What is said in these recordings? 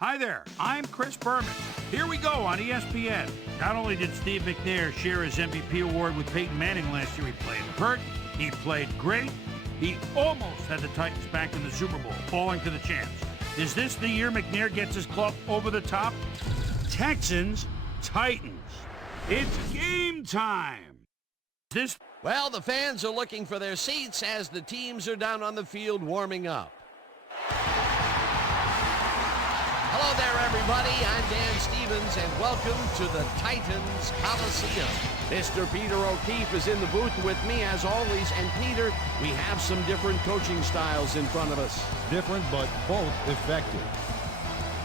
Hi there, I'm Chris Berman. Here we go on ESPN. Not only did Steve McNair share his MVP award with Peyton Manning last year, he played hurt, he played great, he almost had the Titans back in the Super Bowl, falling to the champs. Is this the year McNair gets his club over the top? Texans, Titans. It's game time. Well, the fans are looking for their seats as the teams are down on the field warming up. Hello there, everybody. I'm Dan Stevens, and welcome to the Titans Coliseum. Mr. Peter O'Keefe is in the booth with me, as always. And, Peter, we have some different coaching styles in front of us. Different, but both effective.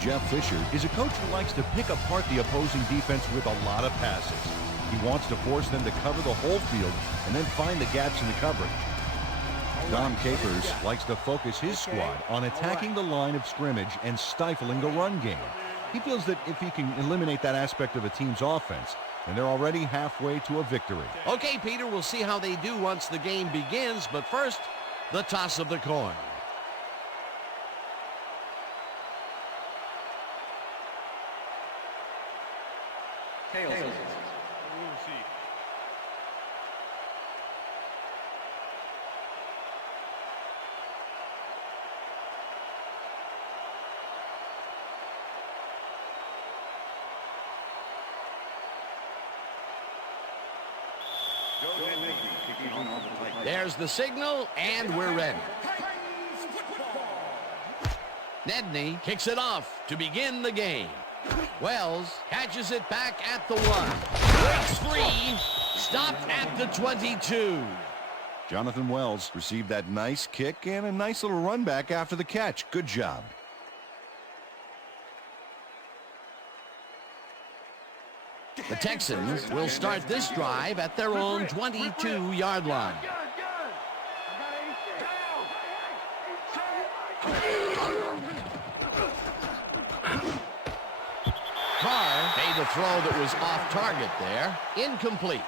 Jeff Fisher is a coach who likes to pick apart the opposing defense with a lot of passes. He wants to force them to cover the whole field and then find the gaps in the coverage. Dom Capers likes to focus his squad on attacking the line of scrimmage and stifling the run game. He feels that if he can eliminate that aspect of a team's offense, then they're already halfway to a victory. Okay, Peter, we'll see how they do once the game begins, but first, the toss of the coin. Tails. There's the signal, and we're ready. Nedney kicks it off to begin the game. Wells catches it back at the 1. Breaks free. Stopped at the 22. Jonathan Wells received that nice kick and a nice little run back after the catch. Good job. The Texans will start this drive at their own 22-yard line. Carr made the throw that was off target there. Incomplete.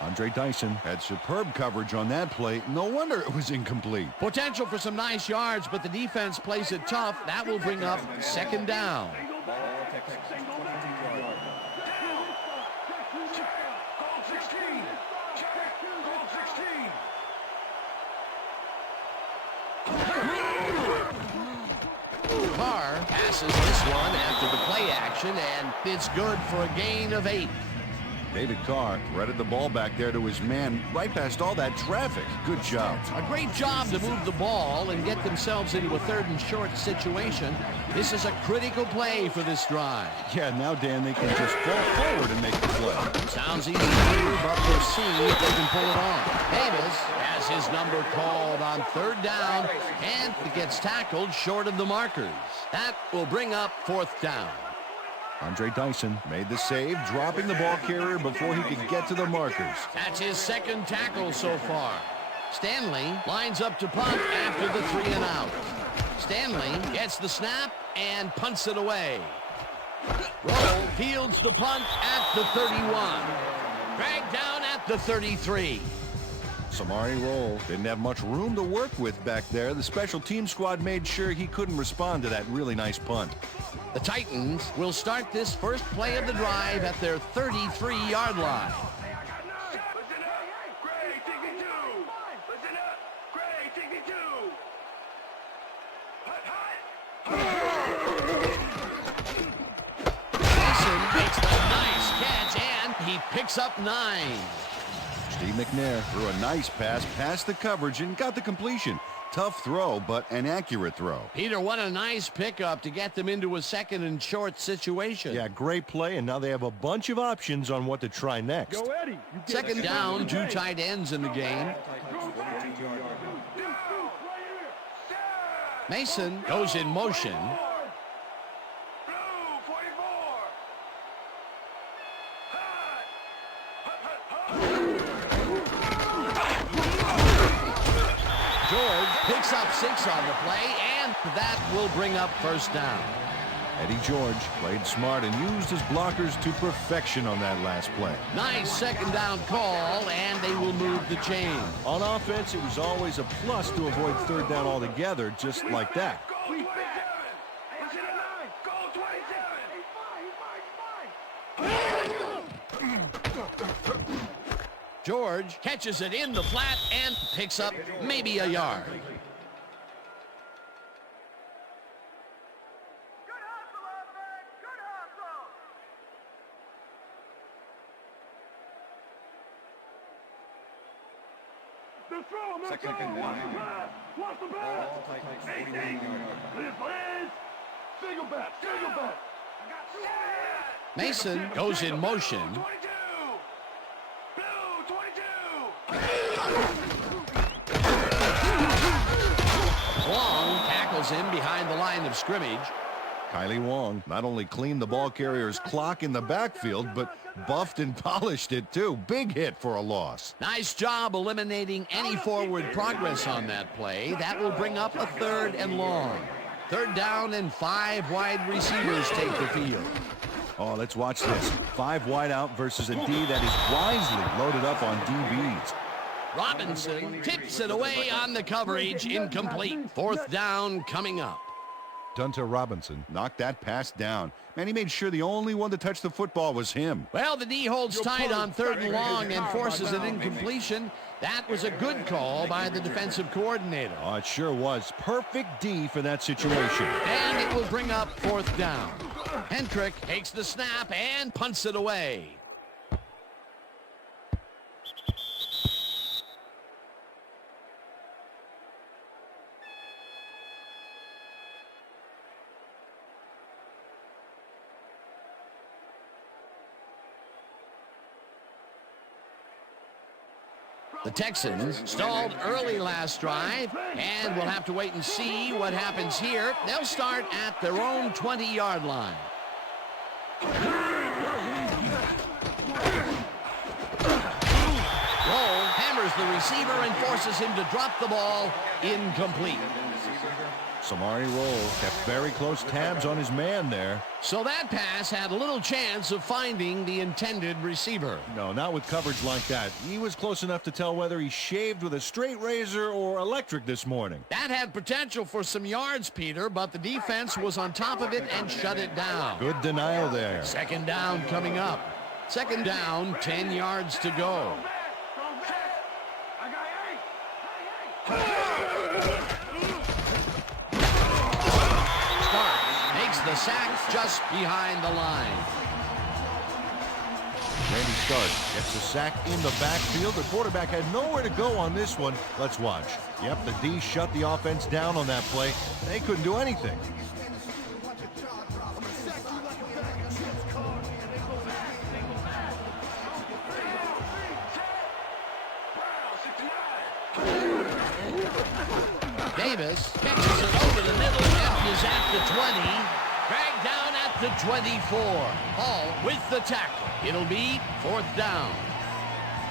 Andre Dyson had superb coverage on that play. No wonder it was incomplete. Potential for some nice yards, but the defense plays it tough. That will bring up second down. Carr passes this one after the play action, and it's good for a gain of 8. David Carr threaded the ball back there to his man right past all that traffic. Good job. A great job to move the ball and get themselves into a 3rd and short situation. This is a critical play for this drive. Yeah, now, Dan, they can just fall forward and make the play. Sounds easy to do, but we'll see if they can pull it off. Davis has his number called on 3rd down, and it gets tackled short of the markers. That will bring up 4th down. Andre Dyson made the save, dropping the ball carrier before he could get to the markers. That's his 2nd tackle so far. Stanley lines up to punt after the 3 and out. Stanley gets the snap and punts it away. Roll fields the punt at the 31. Dragged down at the 33. Samari Roll didn't have much room to work with back there. The special team squad made sure he couldn't respond to that really nice punt. The Titans will start this first play of the drive at their 33-yard line. Mason makes the nice catch, and he picks up 9. Steve McNair threw a nice pass past the coverage and got the completion. Tough throw, but an accurate throw. Peter, what a nice pickup to get them into a 2nd and short situation. Yeah, great play, and now they have a bunch of options on what to try next. Go Eddie. 2nd down, 2 tight ends in the game. Mason goes in motion. George picks up 6 on the play, and that will bring up 1st down. Eddie George played smart and used his blockers to perfection on that last play. Nice 2nd down call, and they will move the chain. On offense, it was always a plus to avoid 3rd down altogether, just like that. George catches it in the flat and picks up maybe a yard. Second and 1. Ball Titans 49-yard line. Mason goes in motion. Long tackles him behind the line of scrimmage. Kylie Wong not only cleaned the ball carrier's clock in the backfield, but buffed and polished it too. Big hit for a loss. Nice job eliminating any forward progress on that play. That will bring up a 3rd and long. 3rd down and 5 wide receivers take the field. Oh, let's watch this. 5 wide out versus a D that is wisely loaded up on DBs. Robinson tips it away on the coverage. Incomplete. 4th down coming up. Dunta Robinson knocked that pass down. Man, he made sure the only one to touch the football was him. Well, the D holds tight on 3rd and long and forces an incompletion. That was a good call by the defensive coordinator. Oh, it sure was. Perfect D for that situation. And it will bring up 4th down. Hendrick takes the snap and punts it away. The Texans stalled early last drive, and we'll have to wait and see what happens here. They'll start at their own 20-yard line. Roll hammers the receiver and forces him to drop the ball. Incomplete. Samari Roll kept very close tabs on his man there. So that pass had little chance of finding the intended receiver. No, not with coverage like that. He was close enough to tell whether he shaved with a straight razor or electric this morning. That had potential for some yards, Peter, but the defense was on top of it and shut it down. Good denial there. 2nd down coming up. 2nd down, 10 yards to go. The sack just behind the line. Randy Stark gets the sack in the backfield. The quarterback had nowhere to go on this one. Let's watch. Yep, the D shut the offense down on that play. They couldn't do anything. Davis catches it over the middle and is at the 20. Dragged down at the 24. Hall with the tackle. It'll be 4th down.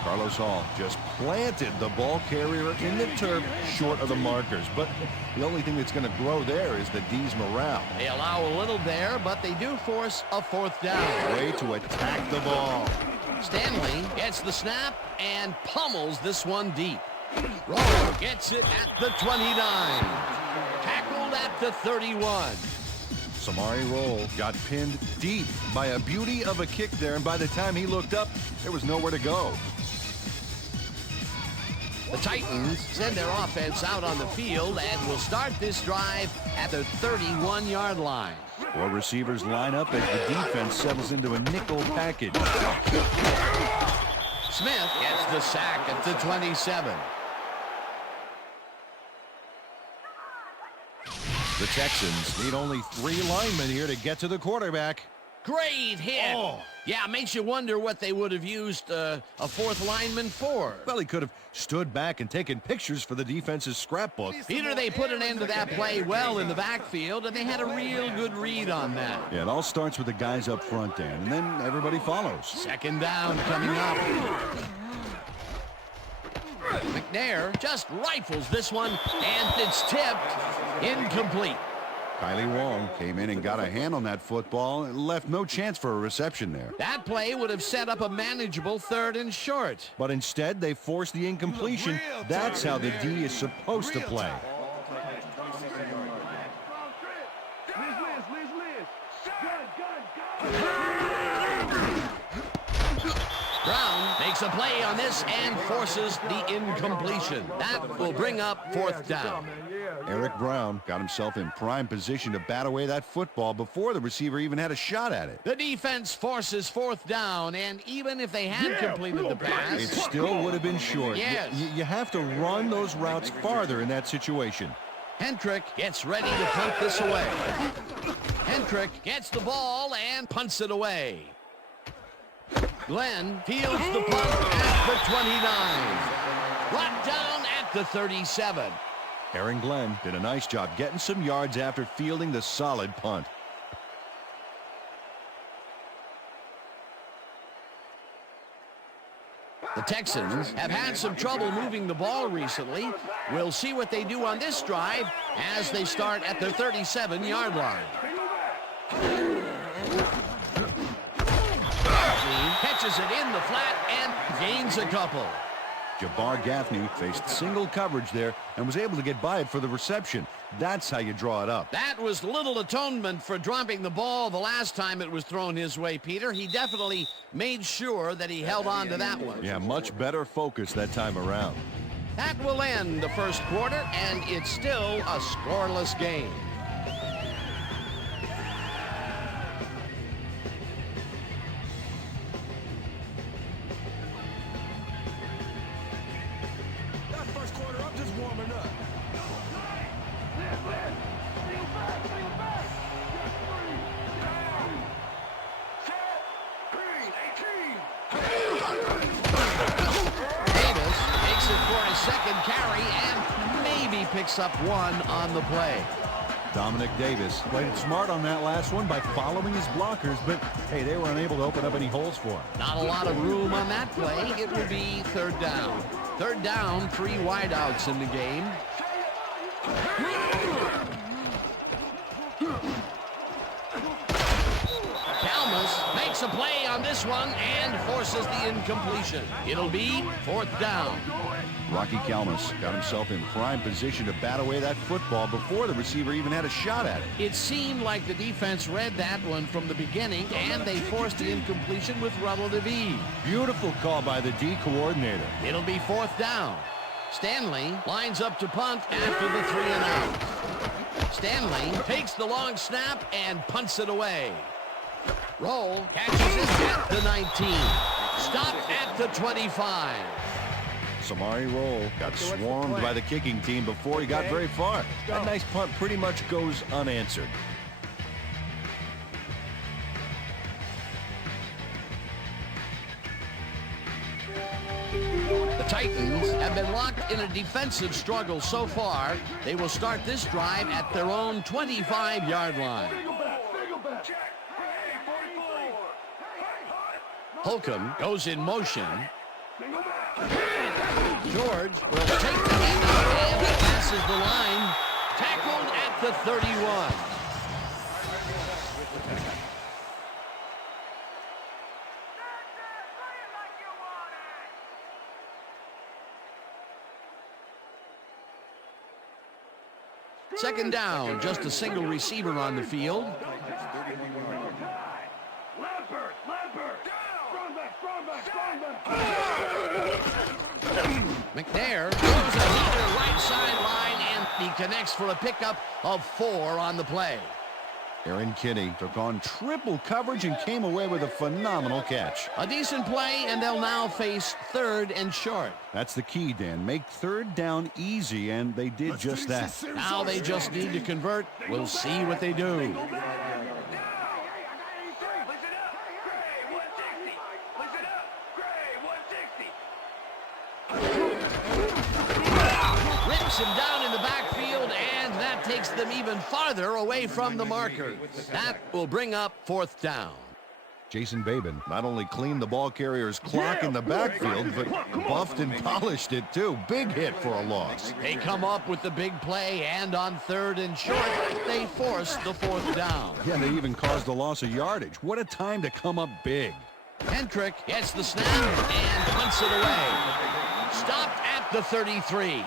Carlos Hall just planted the ball carrier in the turf short of the markers. But the only thing that's going to grow there is the D's morale. They allow a little there, but they do force a 4th down. Way to attack the ball. Stanley gets the snap and pummels this one deep. Roll gets it at the 29. Tackled at the 31. Samari Roll got pinned deep by a beauty of a kick there, and by the time he looked up, there was nowhere to go. The Titans send their offense out on the field and will start this drive at the 31-yard line. 4 receivers line up as the defense settles into a nickel package. Smith gets the sack at the 27. The Texans need only 3 linemen here to get to the quarterback. Great hit. Oh. Yeah, makes you wonder what they would have used a 4th lineman for. Well, he could have stood back and taken pictures for the defense's scrapbook. Peter, they put an end to that play well in the backfield, and they had a real good read on that. Yeah, it all starts with the guys up front, Dan, and then everybody follows. 2nd down coming up. McNair just rifles this one, and it's tipped. Incomplete. Kylie Wong came in and got a hand on that football and left no chance for a reception there. That play would have set up a manageable 3rd and short. But instead, they forced the incompletion. That's how the D is supposed to play. Brown makes a play on this and forces the incompletion. That will bring up fourth down. Eric Brown got himself in prime position to bat away that football before the receiver even had a shot at it. The defense forces fourth down, and even if they had completed the pass, It still would have been short. Yes. You have to run those routes farther in that situation. Hendrick gets ready to punt this away. Hendrick gets the ball and punts it away. Glenn fields the punt at the 29. Brought down at the 37. Aaron Glenn did a nice job getting some yards after fielding the solid punt. The Texans have had some trouble moving the ball recently. We'll see what they do on this drive as they start at their 37-yard line. Catches it in the flat and gains a couple. Jabbar Gaffney faced single coverage there and was able to get by it for the reception. That's how you draw it up. That was little atonement for dropping the ball the last time it was thrown his way, Peter. He definitely made sure that he held on to that one. Yeah, much better focus that time around. That will end the first quarter, and it's still a scoreless game. Second carry and maybe picks up one on the play. Dominic Davis played it smart on that last one by following his blockers, but hey, they were unable to open up any holes for him. Not a lot of room on that play. It will be third down. Third down, 3 wideouts in the game. Kalmus makes a play on this one and forces the incompletion. It'll be fourth down. Rocky Kalmus got himself in prime position to bat away that football before the receiver even had a shot at it. It seemed like the defense read that one from the beginning, and they forced the incompletion with relative ease. Beautiful call by the D coordinator. It'll be fourth down. Stanley lines up to punt after the 3 and out. Stanley takes the long snap and punts it away. Roll catches it at the 19. Stopped at the 25. Samari Roll got swarmed by the kicking team before he got very far. That nice punt pretty much goes unanswered. The Titans have been locked in a defensive struggle so far. They will start this drive at their own 25-yard line. Holcomb goes in motion. George will take the handoff and passes the line. Tackled at the 31. Second down, just a single receiver on the field. McNair throws a heater right sideline, and he connects for a pickup of 4 on the play. Aaron Kinney took on triple coverage and came away with a phenomenal catch. A decent play, and they'll now face third and short. That's the key, Dan. Make third down easy, and they did just that. Now they just need to convert. We'll see what they do. Rips him down in the backfield, and that takes them even farther away from the marker. That will bring up fourth down. Jason Babin not only cleaned the ball carrier's clock in the backfield, but buffed and polished it too. Big hit for a loss. They come up with the big play, and on third and short, they force the fourth down. Yeah, they even caused a loss of yardage. What a time to come up big. Hendrick gets the snap and punts it away. Stopped at the 33.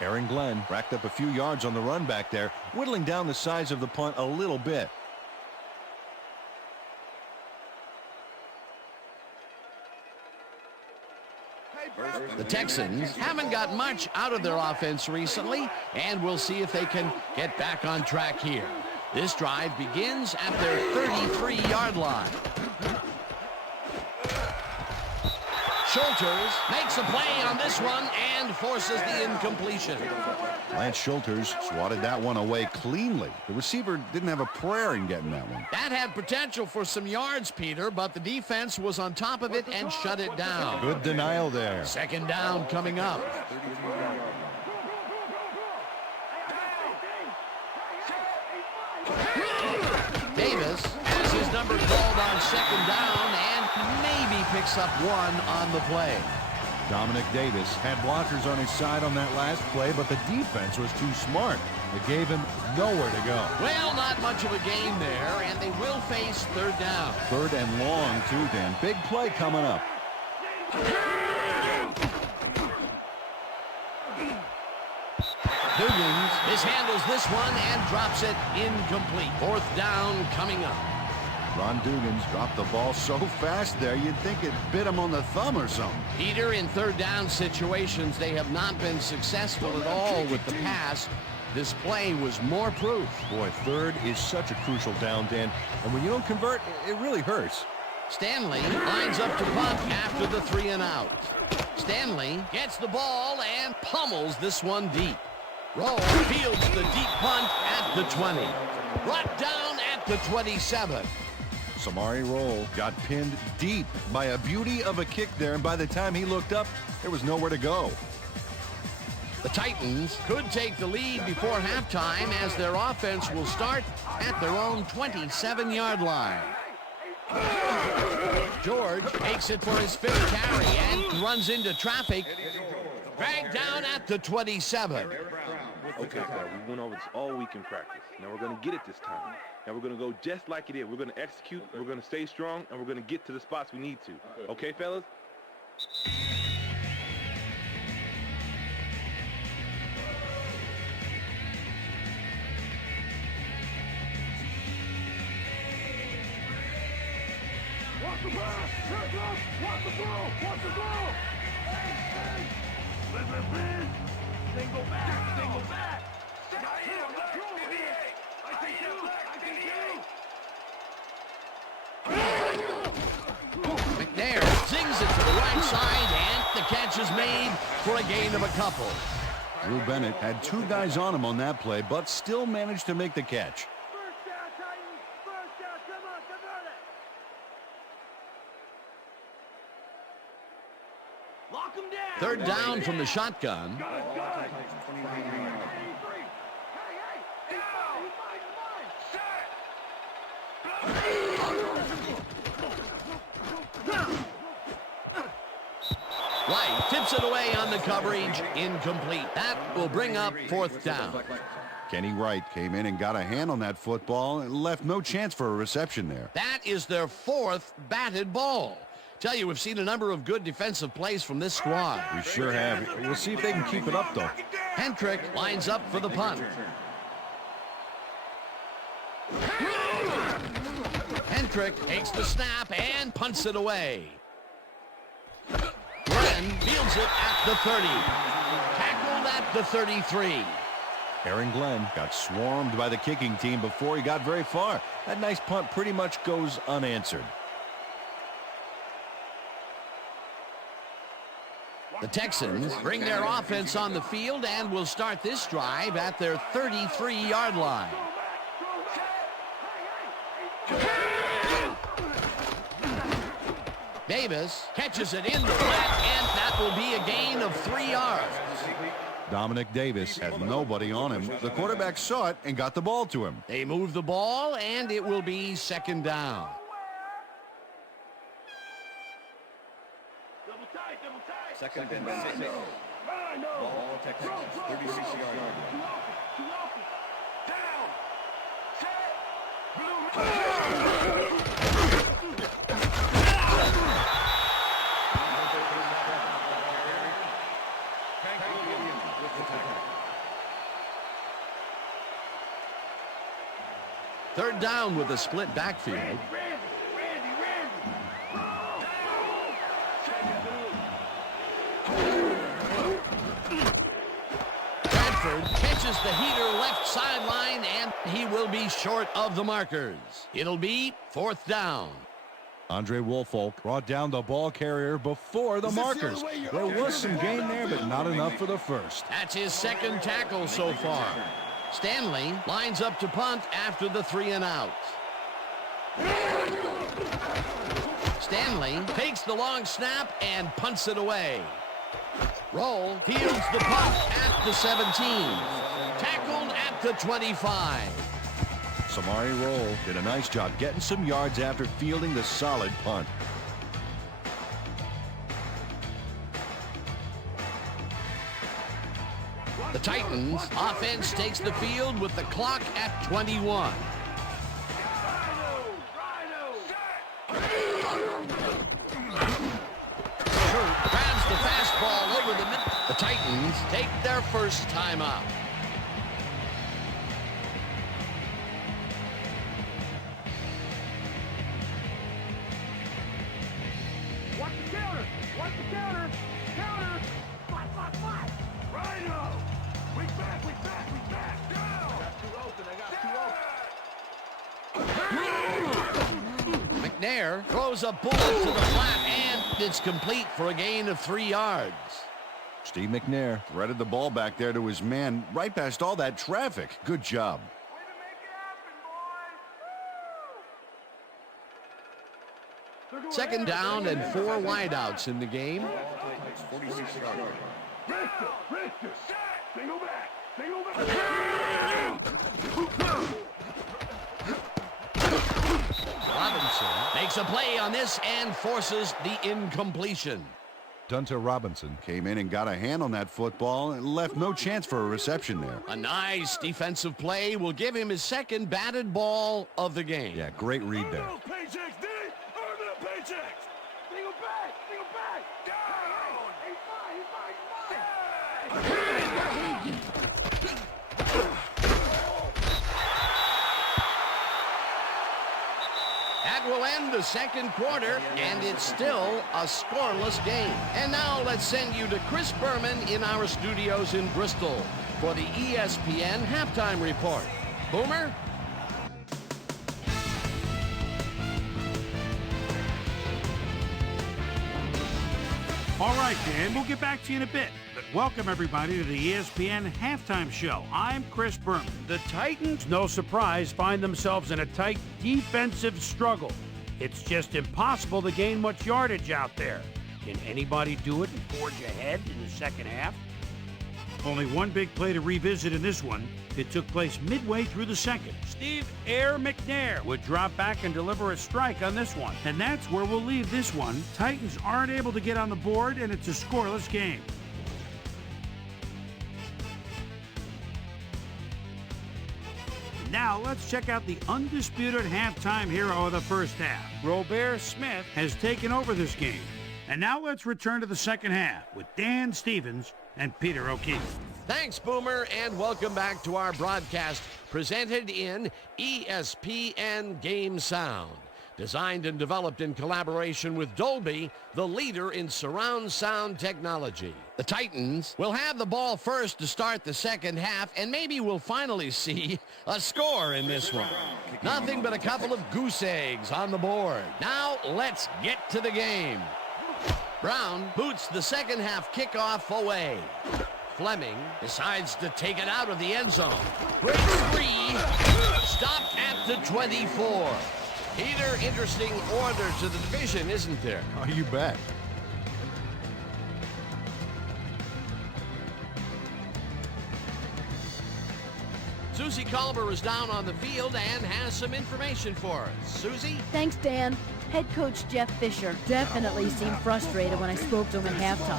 Aaron Glenn racked up a few yards on the run back there, whittling down the size of the punt a little bit. The Texans haven't got much out of their offense recently, and we'll see if they can get back on track here. This drive begins at their 33-yard line. Schulters makes a play on this one and forces the incompletion. Lance Schulters swatted that one away cleanly. The receiver didn't have a prayer in getting that one. That had potential for some yards, Peter, but the defense was on top of it and shut it down. Good denial there. Second down coming up. Davis has his number called on second down and maybe picks up one on the play. Dominic Davis had blockers on his side on that last play, but the defense was too smart. It gave him nowhere to go. Well, not much of a gain there, and they will face third down. Third and long, too, Dan. Big play coming up. Dugan mishandles this one and drops it incomplete. Fourth down coming up. Ron Dugan's dropped the ball so fast there, you'd think it bit him on the thumb or something. Peter, in third down situations, they have not been successful at all with the pass. This play was more proof. Boy, third is such a crucial down, Dan, and when you don't convert, it really hurts. Stanley lines up to punt after the 3 and out. Stanley gets the ball and pummels this one deep. Roll fields the deep punt at the 20. Brought down at the 27. Samari Roll got pinned deep by a beauty of a kick there, and by the time he looked up, there was nowhere to go. The Titans could take the lead before halftime as their offense will start at their own 27-yard line. George takes it for his 5th carry and runs into traffic. Dragged down at the 27. Okay, sir, we went over this all week in practice. Now we're going to get it this time. Now we're going to go just like it is. We're going to execute, we're going to stay strong, and we're going to get to the spots we need to. Okay, fellas? Watch the pass! Here it goes! Watch the throw! Watch the throw! Please! Single back! Single back! McNair zings it to the right side, and the catch is made for a gain of a couple. Drew Bennett had 2 guys on him on that play, but still managed to make the catch. First down, Titans! First down! Come on, convert it! Lock him down! Third down from the shotgun. Got it! White tips it away on the coverage. Incomplete. That will bring up fourth down. Kenny Wright came in and got a hand on that football and left no chance for a reception there. That is their 4th batted ball. Tell you, we've seen a number of good defensive plays from this squad. We sure have. We'll see if they can keep it up, though. Hendrick lines up for the punt. Hendrick takes the snap and punts it away. Glenn fields it at the 30. Tackled at the 33. Aaron Glenn got swarmed by the kicking team before he got very far. That nice punt pretty much goes unanswered. The Texans bring their offense on the field and will start this drive at their 33-yard line. Davis catches it in the flat, and that will be a gain of 3 yards. Dominic Davis had nobody on him. The quarterback saw it and got the ball to him. They move the ball, and it will be second down. Second and 6. Ball Texans, 36-yard line. Third down with a split backfield. Stafford catches the heater left sideline, and he will be short of the markers. It'll be 4th down. Andre Woolfolk brought down the ball carrier before the markers. There was some gain there, but not enough for the first. That's his 2nd tackle so far. Stanley lines up to punt after the 3 and out. Stanley takes the long snap and punts it away. Roll fields the punt at the 17. Tackled at the 25. Samari Roll did a nice job getting some yards after fielding the solid punt. The Titans offense takes the field with the clock at 21. Kurt grabs the fastball over the middle. The Titans take their first timeout. Watch the counter! Watch the counter! Counter! Fight! Rhino! Weak back! Go! McNair throws a bullet to the flat, and it's complete for a gain of 3 yards. Steve McNair threaded the ball back there to his man right past all that traffic. Good job. Way to make it happen, boys! 2nd down and 4 wideouts in the game. 46-yard line. Richter! Single back! Robinson makes a play on this and forces the incompletion. Dunta Robinson came in and got a hand on that football and left no chance for a reception there. A nice defensive play will give him his 2nd batted ball of the game. Yeah, great read there. Earn those paychecks, D! Earn them paychecks! Single back! Down! He's fine! That will end the 2nd quarter, and it's still a scoreless game. And now let's send you to Chris Berman in our studios in Bristol for the ESPN Halftime Report. Boomer? All right, Dan, we'll get back to you in a bit. But welcome, everybody, to the ESPN Halftime Show. I'm Chris Berman. The Titans, no surprise, find themselves in a tight defensive struggle. It's just impossible to gain much yardage out there. Can anybody do it and forge ahead in the second half? Only one big play to revisit in this one. It took place midway through the second. Steve Air McNair would drop back and deliver a strike on this one. And that's where we'll leave this one. Titans aren't able to get on the board, and it's a scoreless game. Now let's check out the undisputed halftime hero of the first half. Robert Smith has taken over this game. And now let's return to the second half with Dan Stevens and Peter O'Keefe. Thanks, Boomer, and welcome back to our broadcast presented in ESPN Game Sound. Designed and developed in collaboration with Dolby, the leader in surround sound technology. The Titans will have the ball first to start the second half, and maybe we'll finally see a score in this one. Nothing but a couple of goose eggs on the board. Now let's get to the game. Brown boots the second half kickoff away. Fleming decides to take it out of the end zone. Breaks free. Stopped at the 24. Peter, interesting order to the division, isn't there? Oh, you bet. Susie Culver is down on the field and has some information for us. Susie? Thanks, Dan. Head coach Jeff Fisher definitely seemed frustrated when I spoke to him at halftime.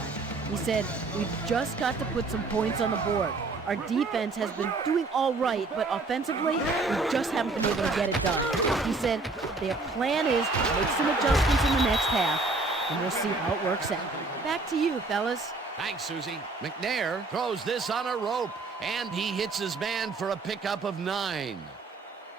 He said, "We've just got to put some points on the board. Our defense has been doing all right, but offensively, we just haven't been able to get it done." He said their plan is to make some adjustments in the next half, and we'll see how it works out. Back to you, fellas. Thanks, Susie. McNair throws this on a rope, and he hits his man for a pickup of 9.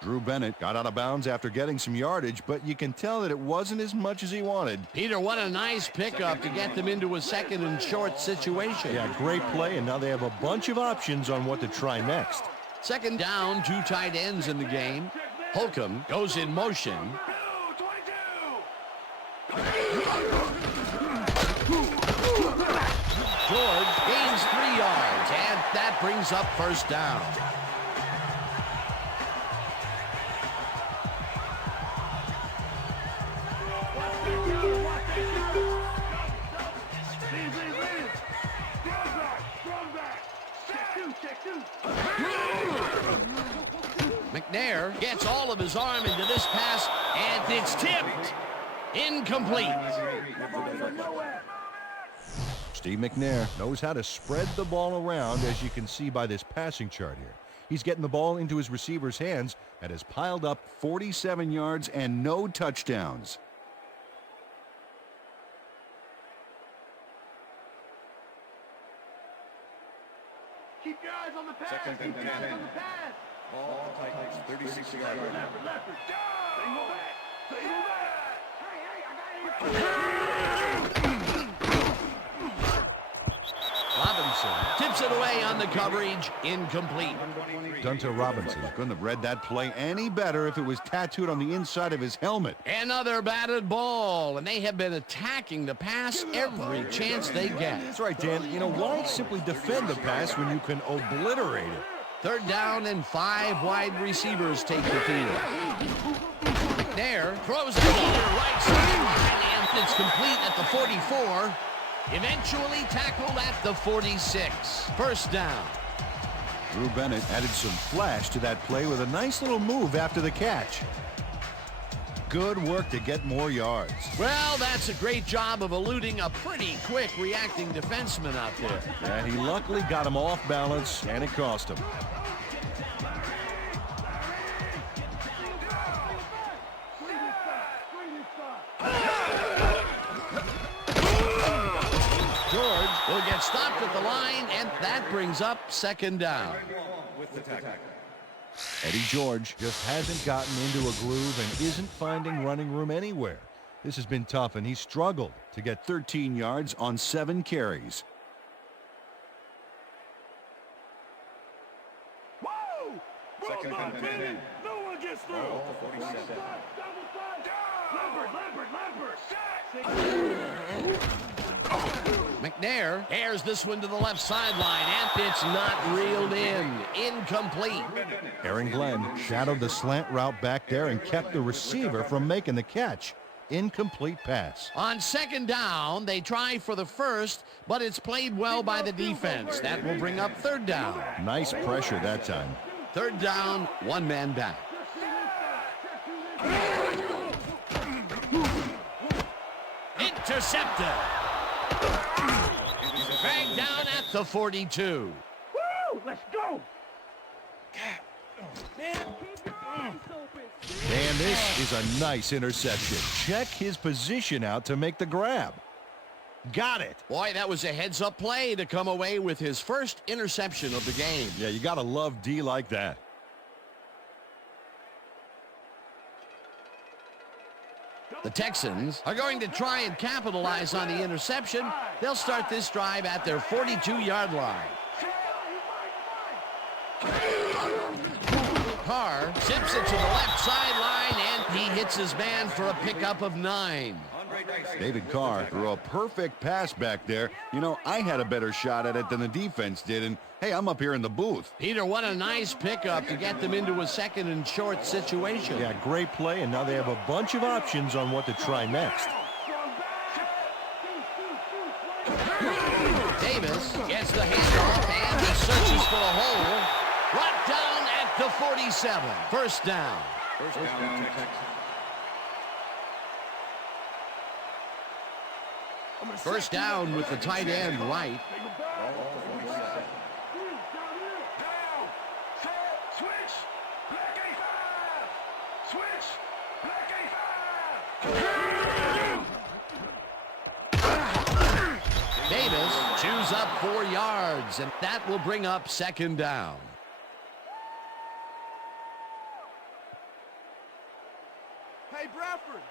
Drew Bennett got out of bounds after getting some yardage, but you can tell that it wasn't as much as he wanted. Peter, what a nice pickup to get them into a second and short situation. Yeah, great play, and now they have a bunch of options on what to try next. Second down, 2 tight ends in the game. Holcomb goes in motion. George gains 3 yards, and that brings up first down. McNair gets all of his arm into this pass, and it's tipped. Incomplete. Steve McNair knows how to spread the ball around, as you can see by this passing chart here. He's getting the ball into his receiver's hands and has piled up 47 yards and no touchdowns. Keep your eyes on the pass. Second and 10. Ball Titans 36 yard line. Leopard. Single back. Single back. Hey, I got it. Robinson tips it away on the coverage. Incomplete. Dunta Robinson couldn't have read that play any better if it was tattooed on the inside of his helmet. Another batted ball, and they have been attacking the pass every chance they get. That's right, Dan. You know, why simply defend the pass when you can obliterate it? Third down and 5 wide receivers take the field. McNair throws it to the right sideline, and it's complete at the 44. Eventually tackled at the 46. First down. Drew Bennett added some flash to that play with a nice little move after the catch. Good work to get more yards. Well, that's a great job of eluding a pretty quick reacting defenseman out there. Yeah, he luckily got him off balance, and it cost him. George will get stopped at the line, and that brings up second down. With the tackle. Eddie George just hasn't gotten into a groove and isn't finding running room anywhere. This has been tough, and he's struggled to get 13 yards on 7 carries. Whoa! Second and 10. No one gets through. Ball 47. McNair airs this one to the left sideline, and it's not reeled in. Incomplete. Aaron Glenn shadowed the slant route back there and kept the receiver from making the catch. Incomplete pass. On second down, they try for the first, but it's played well by the defense. That will bring up third down. Nice pressure that time. Third down, 1 man back. Intercepted. Dragged down at the 42. Woo! Let's go! And this is a nice interception. Check his position out to make the grab. Got it. Boy, that was a heads-up play to come away with his first interception of the game. Yeah, you got to love D like that. The Texans are going to try and capitalize on the interception. They'll start this drive at their 42-yard line. Carr zips it to the left sideline, and he hits his man for a pickup of 9. David Carr threw a perfect pass back there. You know, I had a better shot at it than the defense did, and hey, I'm up here in the booth. Peter, what a nice pickup to get them into a second and short situation. Yeah, great play, and now they have a bunch of options on what to try next. Davis gets the handoff, and he searches for a hole. Brought down at the 47. First down. First down, Texans. First down with the tight end right. Ball 47. Switch! Black A5! Switch! Black A5! Davis chews up 4 yards, and that will bring up second down.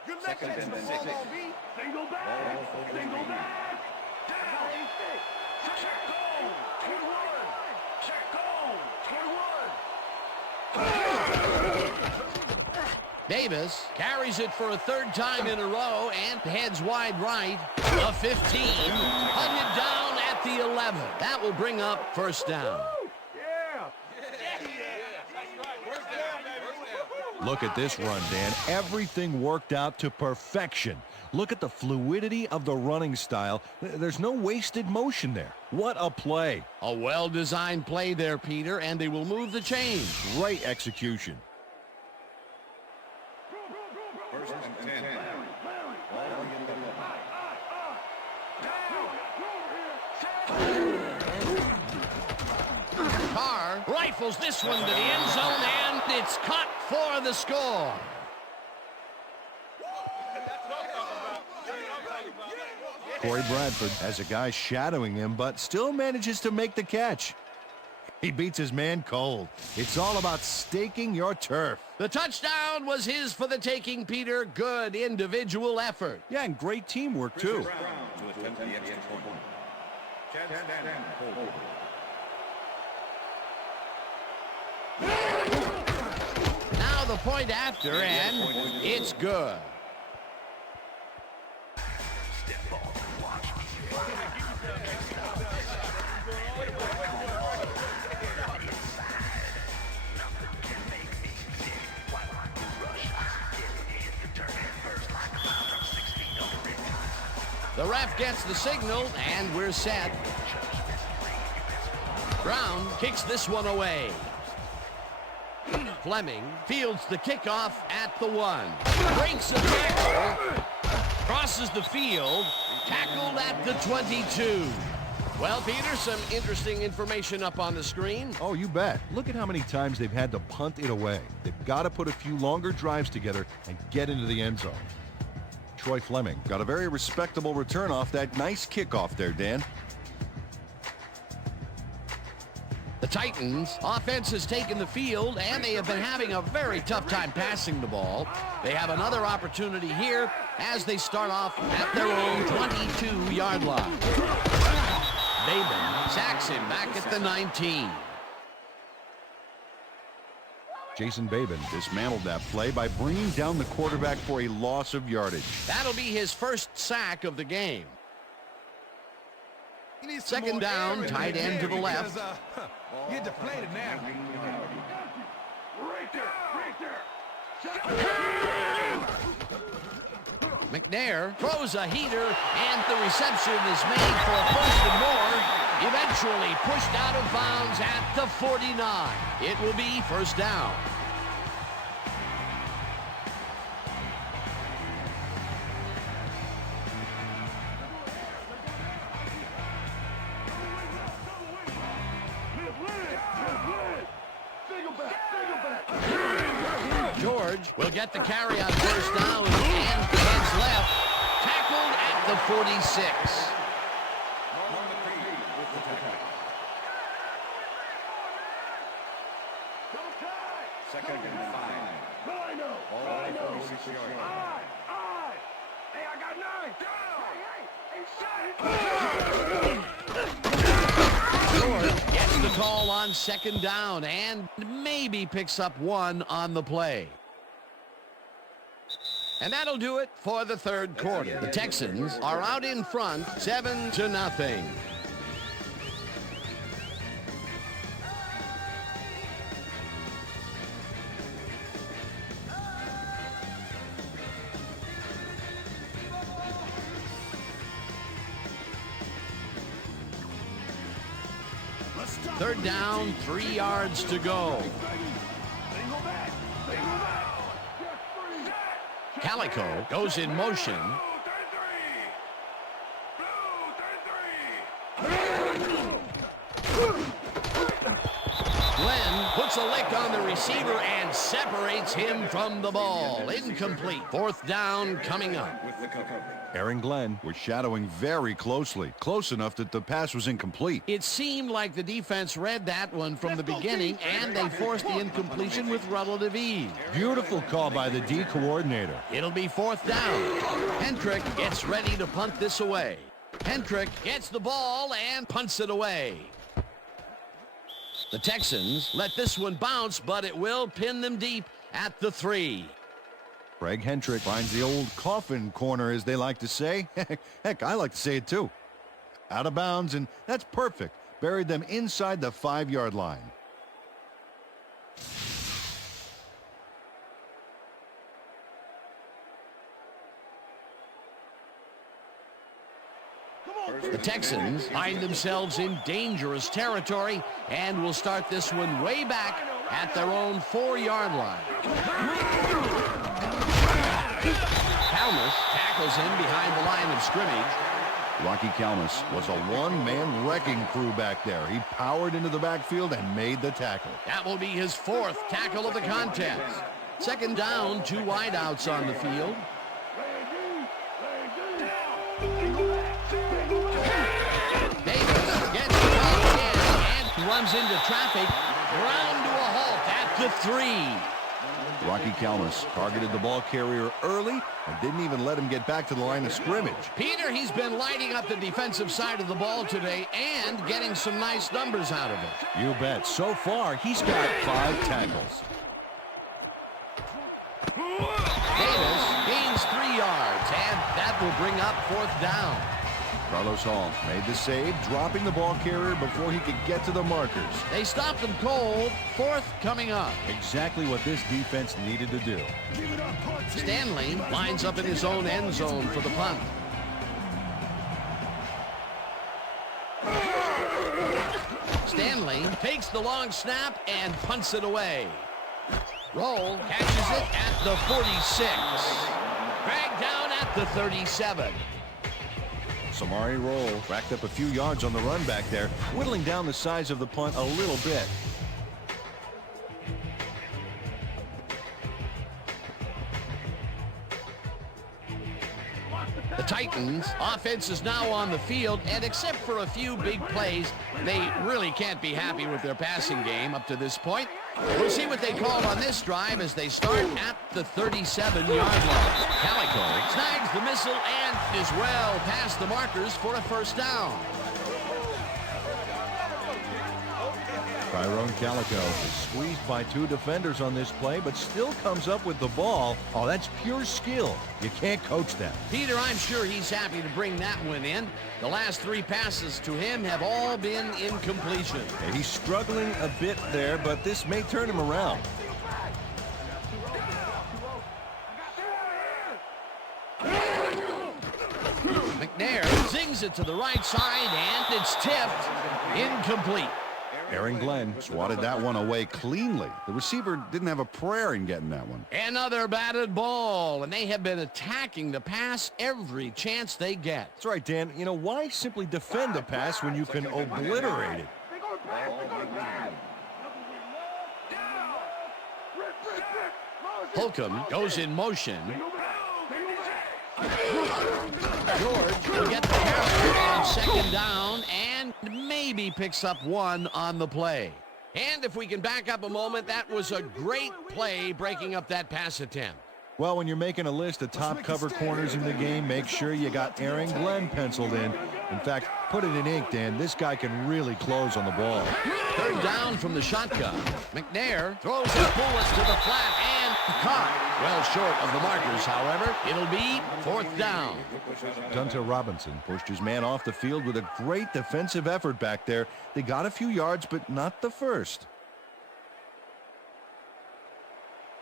Good luck catching the ball, B. Single back. Single back. Down. Check goal. 21. Check goal. 21. Davis carries it for a third time in a row and heads wide right. The 15. Hung it down at the 11. That will bring up first down. Look at this run, Dan. Everything worked out to perfection. Look at the fluidity of the running style. There's no wasted motion there. What a play. A well-designed play there, Peter, and they will move the chains. Great execution. First and 10. Carr rifles this one to the end zone, and it's caught for the score. Corey Bradford has a guy shadowing him, but still manages to make the catch. He beats his man cold. It's all about staking your turf. The touchdown was his for the taking, Peter. Good individual effort. Yeah, and great teamwork, too. To attempt the extra point. Chad Stanton, hold. Now the point after, and it's good. The ref gets the signal, and we're set. Brown kicks this one away. Fleming fields the kickoff at the 1. Breaks a tackle. Crosses the field. Tackled at the 22. Well, Peter, some interesting information up on the screen. Oh, you bet. Look at how many times they've had to punt it away. They've got to put a few longer drives together and get into the end zone. Troy Fleming got a very respectable return off that nice kickoff there, Dan. The Titans offense has taken the field, and they have been having a very tough time passing the ball. They have another opportunity here as they start off at their own 22-yard line. Bateman sacks him back at the 19. Jason Babin dismantled that play by bringing down the quarterback for a loss of yardage. That'll be his first sack of the game. Second down, tight end to the left. You're deflated now. Right there. McNair throws a heater, and the reception is made for a first and more. Eventually pushed out of bounds at the 49. It will be first down. George will get the carry on first down and heads left. Tackled at the 46. Second and 5. All 46 yards. Hey, I got 9. George gets the call on second down and maybe picks up one on the play. And that'll do it for the third quarter. The Texans are out in front, 7-0. Third down, 3 yards to go. Calico goes in motion. Glenn puts a lick on the receiver and separates him from the ball. Incomplete. Fourth down coming up. Aaron Glenn was shadowing very closely, close enough that the pass was incomplete. It seemed like the defense read that one from the beginning, and they forced the incompletion with relative ease. Beautiful call by the D coordinator. It'll be fourth down. Hendrick gets ready to punt this away. Hendrick gets the ball and punts it away. The Texans let this one bounce, but it will pin them deep at the 3. Craig Hendrick finds the old coffin corner, as they like to say. Heck, I like to say it too. Out of bounds, and that's perfect. Buried them inside the 5-yard line. The Texans find themselves in dangerous territory and will start this one way back at their own 4-yard line. Kalmus tackles him behind the line of scrimmage. Rocky Kalmus was a one-man wrecking crew back there. He powered into the backfield and made the tackle. That will be his 4th tackle of the contest. Second down, 2 wideouts on the field. Davis gets the ball again and runs into traffic. Ground to a halt at the 3. Rocky Kalmus targeted the ball carrier early and didn't even let him get back to the line of scrimmage. Peter, he's been lighting up the defensive side of the ball today and getting some nice numbers out of it. You bet. So far, he's got 5 tackles. Davis gains 3 yards, and that will bring up 4th down. Carlos Hall made the save, dropping the ball carrier before he could get to the markers. They stopped them cold. 4th coming up. Exactly what this defense needed to do. Stanley lines up in his own end zone for the punt. Stanley takes the long snap and punts it away. Roll catches it at the 46. Dragged down at the 37. Samari Roll racked up a few yards on the run back there, whittling down the size of the punt a little bit. The Titans' offense is now on the field, and except for a few big plays, they really can't be happy with their passing game up to this point. We'll see what they call on this drive as they start at the 37-yard line. Calico snags the missile and is well past the markers for a first down. Tyrone Calico is squeezed by 2 defenders on this play, but still comes up with the ball. Oh, that's pure skill. You can't coach that. Peter, I'm sure he's happy to bring that one in. The last 3 passes to him have all been incompletion. And he's struggling a bit there, but this may turn him around. McNair zings it to the right side, and it's tipped. Incomplete. Aaron Glenn swatted that one away cleanly. The receiver didn't have a prayer in getting that one. Another batted ball, and they have been attacking the pass every chance they get. That's right, Dan. You know, why simply defend the pass when you can obliterate it? Holcomb goes in motion. George will get the carry on second down and maybe picks up 1 on the play. And if we can back up a moment, that was a great play breaking up that pass attempt. Well, when you're making a list of top cover corners in the game, make sure you got Aaron Glenn penciled in. In fact, put it in ink, Dan. This guy can really close on the ball. Third down from the shotgun. McNair throws his bullets to the flat and caught. Well short of the markers, however. It'll be 4th down. Dunta Robinson pushed his man off the field with a great defensive effort back there. They got a few yards, but not the first.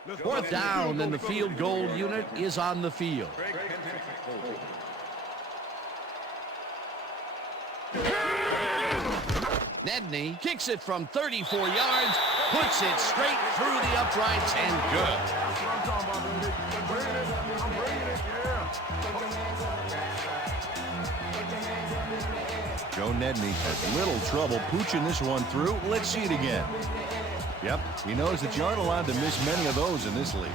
4th down, and the field goal unit is on the field. Nedney kicks it from 34 yards, puts it straight through the uprights, and good. Joe Nedney had little trouble pooching this one through. Let's see it again. Yep, he knows that you aren't allowed to miss many of those in this league.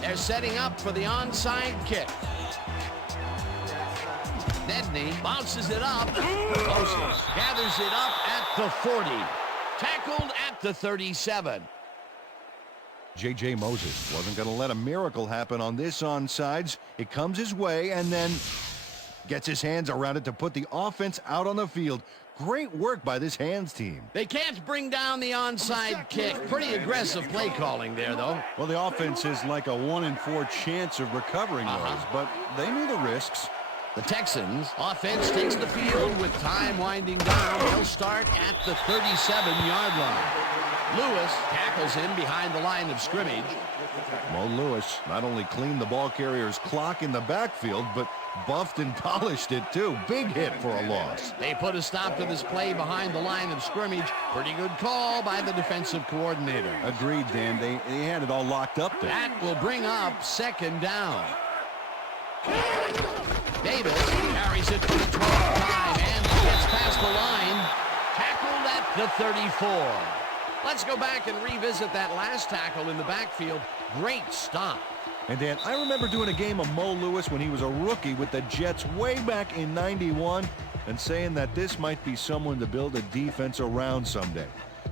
They're setting up for the onside kick. Nedney bounces it up. Moses gathers it up at the 40. Tackled at the 37. J.J. Moses wasn't going to let a miracle happen on this onside. It comes his way and then gets his hands around it to put the offense out on the field. Great work by this hands team. They can't bring down the onside kick. Pretty aggressive play calling there, though. Well, the offense is like a 1 in 4 chance of recovering those, but they knew the risks. The Texans offense takes the field with time winding down. They'll start at the 37-yard line. Lewis tackles him behind the line of scrimmage. Mo Lewis not only cleaned the ball carrier's clock in the backfield, but buffed and polished it too. Big hit for a loss. They put a stop to this play behind the line of scrimmage. Pretty good call by the defensive coordinator. Agreed, Dan. They had it all locked up there. That will bring up second down. Davis carries it for the 12th time and gets past the line. Tackled at the 34. Let's go back and revisit that last tackle in the backfield. Great stop. And Dan, I remember doing a game of Mo Lewis when he was a rookie with the Jets way back in '91 and saying that this might be someone to build a defense around someday.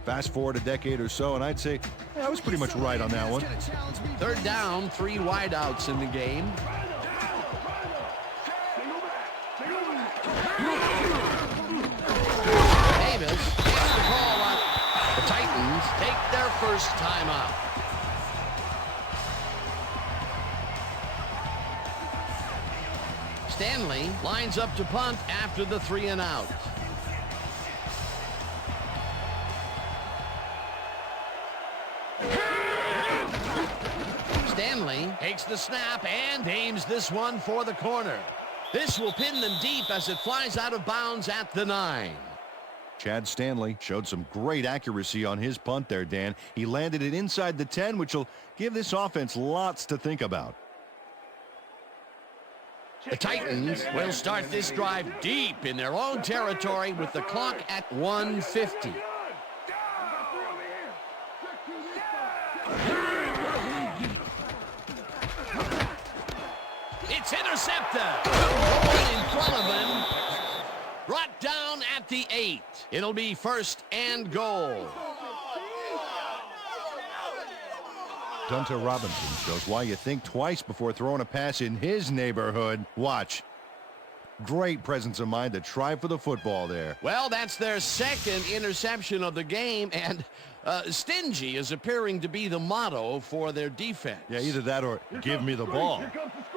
Fast forward a decade or so, and I'd say I was pretty much right on that one. Third down, 3 wideouts in the game. Davis gets the call up. The Titans take their first timeout. Stanley lines up to punt after the 3 and out. Stanley takes the snap and aims this one for the corner. This will pin them deep as it flies out of bounds at the 9. Chad Stanley showed some great accuracy on his punt there, Dan. He landed it inside the 10, which will give this offense lots to think about. The Titans will start this drive deep in their own territory with the clock at 1:50. It's intercepted. Right in front of him. Brought down at the 8. It'll be first and goal. Gunter Robinson shows why you think twice before throwing a pass in his neighborhood. Watch. Great presence of mind to try for the football there. Well, that's their second interception of the game, and stingy is appearing to be the motto for their defense. Yeah, either that or give me the ball.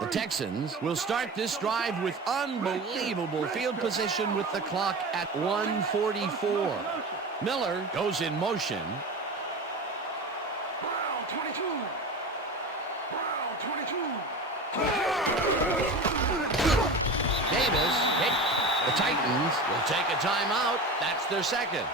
The Texans will start this drive with unbelievable field position with the clock at 1:44. Miller goes in motion. Davis, the Titans will take a timeout. That's their second.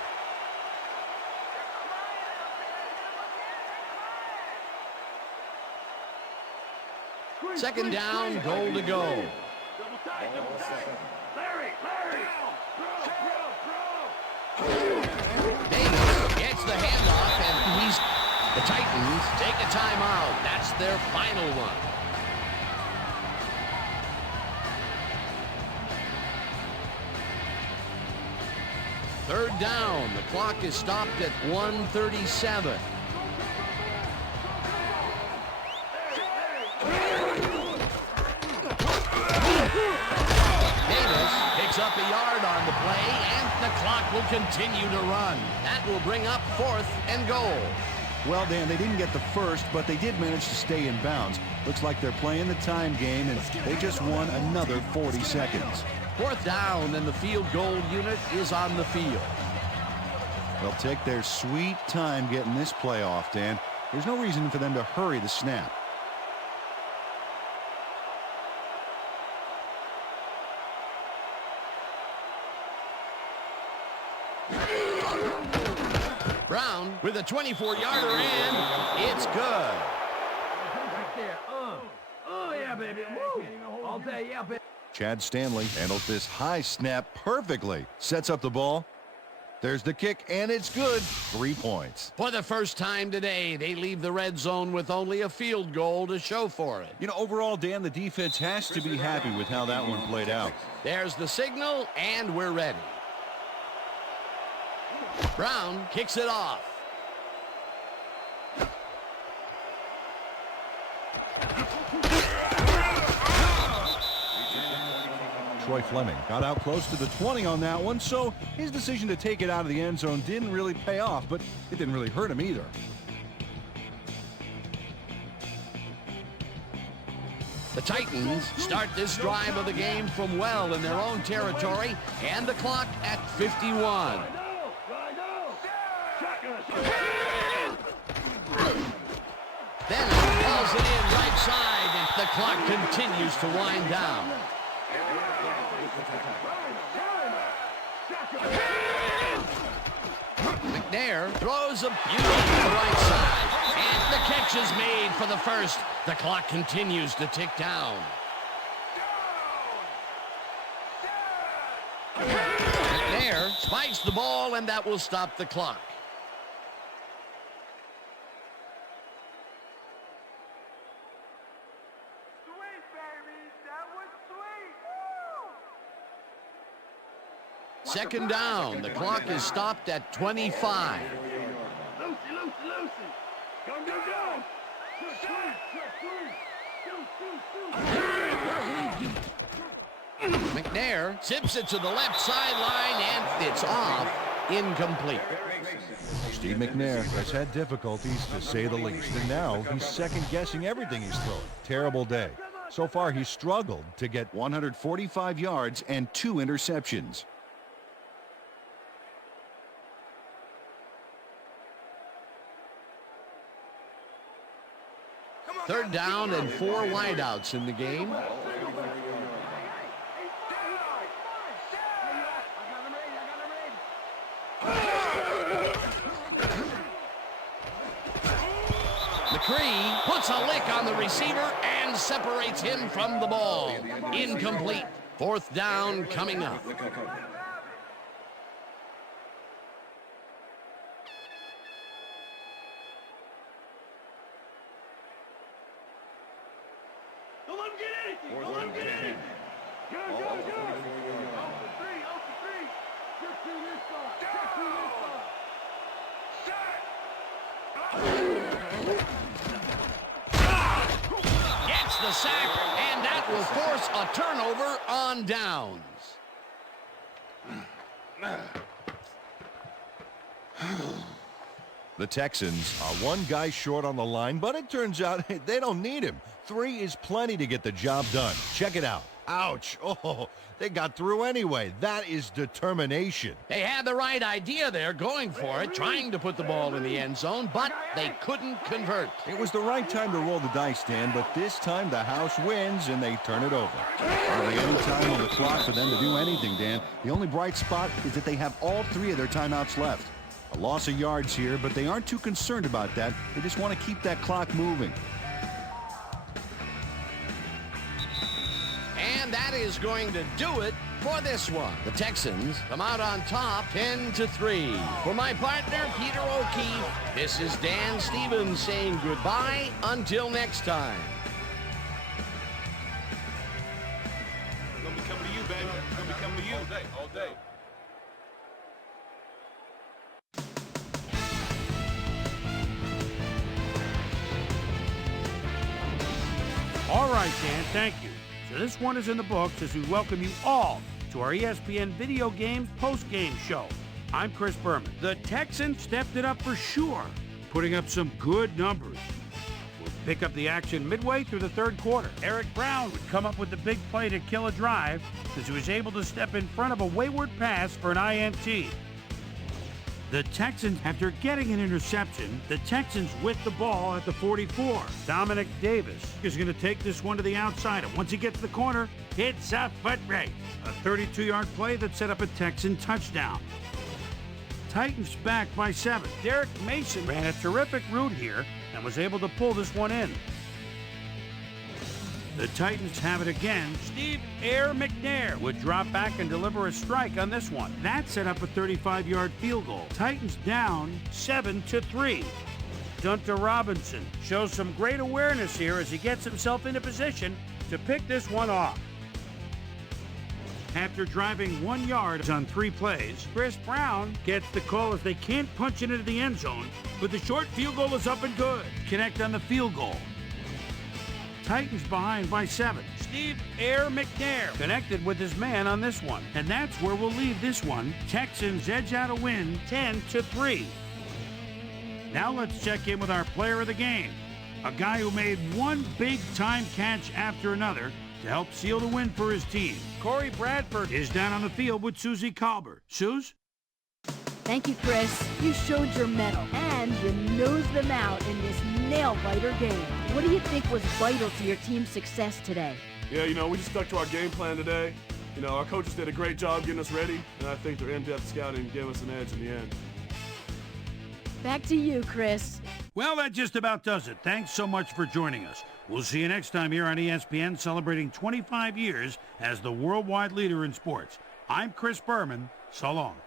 Second down, goal to go. Davis gets the handoff, and the Titans take a timeout. That's their final one. Third down. The clock is stopped at 1:37. Davis picks up a yard on the play, and the clock will continue to run. That will bring up 4th and goal. Well, Dan, they didn't get the first, but they did manage to stay in bounds. Looks like they're playing the time game, and they just won another 40 seconds. 4th down, and the field goal unit is on the field. They'll take their sweet time getting this play off, Dan. There's no reason for them to hurry the snap. Brown with a 24-yarder, and it's good. Right there. Yeah, baby. Woo. All day, yeah, baby. Chad Stanley handles this high snap perfectly. Sets up the ball. There's the kick, and it's good. 3 points. For the first time today, they leave the red zone with only a field goal to show for it. You know, overall, Dan, the defense has to be happy with how that one played out. There's the signal, and we're ready. Brown kicks it off. Troy Fleming got out close to the 20 on that one, so his decision to take it out of the end zone didn't really pay off, but it didn't really hurt him either. The Titans start this drive of the game from well in their own territory, and the clock at 51. Then calls it in right side, and the clock continues to wind down. McNair throws a beauty to the right side, and the catch is made for the first. The clock continues to tick down. McNair spikes the ball, and that will stop the clock. Second down. The clock is stopped at 25. Lucy. Go. McNair zips it to the left sideline, and it's off. Incomplete. Steve McNair has had difficulties, to say the least, and now he's second-guessing everything he's throwing. Terrible day. So far, he's struggled to get 145 yards and 2 interceptions. Third down and 4 wideouts in the game. McCree puts a lick on the receiver and separates him from the ball. Incomplete. Fourth down coming up. Don't let him get anything. Don't let him get anything. Go. Off the three. Check to this side. Gets the sack, and that will force a turnover on downs. The Texans are one guy short on the line, but it turns out they don't need him. 3 is plenty to get the job done. Check it out. Ouch. Oh, they got through anyway. That is determination. They had the right idea there, going for it, trying to put the ball in the end zone, but they couldn't convert. It was the right time to roll the dice, Dan, but this time the house wins and they turn it over. Hardly any time on the clock for them to do anything, Dan. The only bright spot is that they have all 3 of their timeouts left. A loss of yards here, but they aren't too concerned about that. They just want to keep that clock moving. And that is going to do it for this one. The Texans come out on top 10-3. For my partner, Peter O'Keefe, this is Dan Stevens saying goodbye until next time. It's gonna be coming to you, baby. It's gonna be coming to you. All day. All right, Dan, thank you. So this one is in the books as we welcome you all to our ESPN Video Games post-game show. I'm Chris Berman. The Texans stepped it up for sure, putting up some good numbers. We'll pick up the action midway through the third quarter. Eric Brown would come up with the big play to kill a drive as he was able to step in front of a wayward pass for an INT. The Texans, after getting an interception, the Texans with the ball at the 44. Dominic Davis is going to take this one to the outside, and once he gets the corner, it's a foot race. A 32-yard play that set up a Texan touchdown. Titans back by 7. Derek Mason ran a terrific route here and was able to pull this one in. The Titans have it again. Steve Air McNair would drop back and deliver a strike on this one. That set up a 35-yard field goal. Titans down 7-3. Dunter Robinson shows some great awareness here as he gets himself into position to pick this one off. After driving 1 yard on 3 plays, Chris Brown gets the call as they can't punch it into the end zone, but the short field goal is up and good. Connect on the field goal. Titans behind by 7. Steve Air McNair connected with his man on this one. And that's where we'll leave this one. Texans edge out a win 10-3. Now let's check in with our player of the game. A guy who made one big-time catch after another to help seal the win for his team. Corey Bradford is down on the field with Susie Colbert. Suze? Thank you, Chris. You showed your mettle, and you nosed them out in this nail-biter game. What do you think was vital to your team's success today? Yeah, we just stuck to our game plan today. Our coaches did a great job getting us ready, and I think their in-depth scouting gave us an edge in the end. Back to you, Chris. Well, that just about does it. Thanks so much for joining us. We'll see you next time here on ESPN, celebrating 25 years as the worldwide leader in sports. I'm Chris Berman. So long.